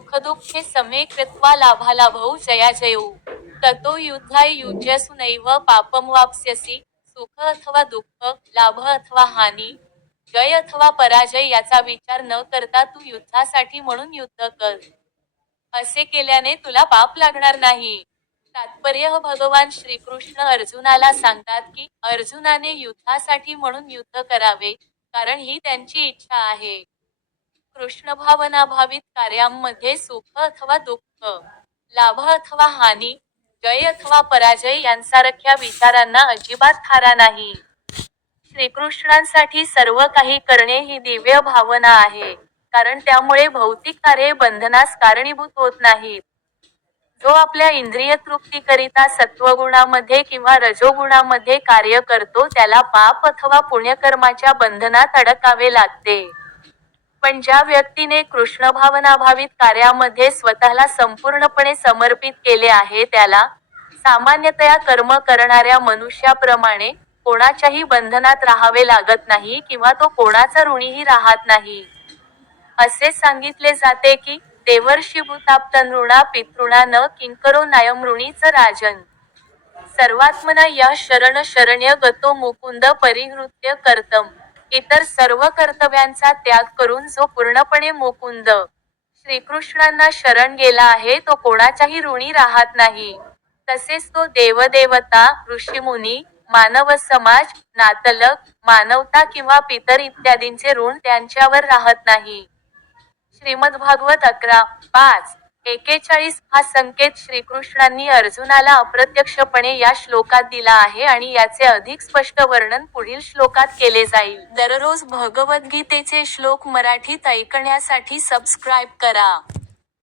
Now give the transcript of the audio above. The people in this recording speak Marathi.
सुखदुःखे समे कृत्वा लाभालाभौ जयाजयौ ततो युद्धाय युज्यसुनैव पापमवाप्स्यसि। सुख अथवा दुःख, लाभ अथवा हानी, जय अथवा पराजय याचा विचार न करता तू युद्धासाठी म्हणून युद्ध कर. असे केल्याने तुला पाप लागणार नाही. तात्पर्य भगवान श्रीकृष्ण अर्जुनाला सांगतात की अर्जुनाने युद्धासाठी म्हणून युद्ध करावे, कारण ही त्यांची इच्छा आहे. कृष्णभावनाभावित कार्यांमध्ये सुख अथवा दुःख, लाभ अथवा हानी, जय अथवा पराजय यांसारख्या विचारांना अजिबात थारा नाही. श्रीकृष्णांसाठी सर्व काही करणे ही दिव्य भावना आहे, कारण त्यामुळे भौतिक कार्ये बंधनास कारणीभूत होत नाहीत. जो आपल्या इंद्रिय तृप्तीकरिता सत्वगुणामध्ये किंवा रजोगुणामध्ये कार्य करतो त्याला पाप अथवा पुण्यकर्माच्या बंधनात अडकावे लागते. पण ज्या व्यक्तीने कृष्णभावनाभावित कार्यामध्ये स्वतःला संपूर्णपणे समर्पित केले आहे त्याला, सामान्यतया कर्म करणाऱ्या मनुष्याप्रमाणे, कोणाच्याही बंधनात राहावे लागत नाही किंवा तो कोणाचा ऋणीही राहत नाही. असे सांगितले जाते की, देवर्षिभूताप्तनृणा पितृणा न किंकरो नायमृणीच राजन. सर्वात्मना या शरण शरण्य गतो मुकुंद परिहृत्य कर्तम. इतर सर्व कर्तव्यांचा त्याग करून जो पूर्णपणे मुकुंद श्रीकृष्णांना शरण गेला आहे तो कोणाच्याही ऋणी राहत नाही. तसेच तो देवदेवता, ऋषीमुनी, मानव समाज, नातलग, मानवता किंवा पितर इत्यादींचे ऋण त्यांच्यावर राहत नाही. श्रीमद्भागवत 11:5-41 हा संकेत श्रीकृष्णांनी अर्जुनाला अप्रत्यक्षपणे या श्लोकात दिला आहे आणि याचे अधिक स्पष्ट वर्णन पुढील श्लोकात केले जाईल. दररोज भगवद्गीतेचे श्लोक मराठीत ऐकण्यासाठी सबस्क्राईब करा.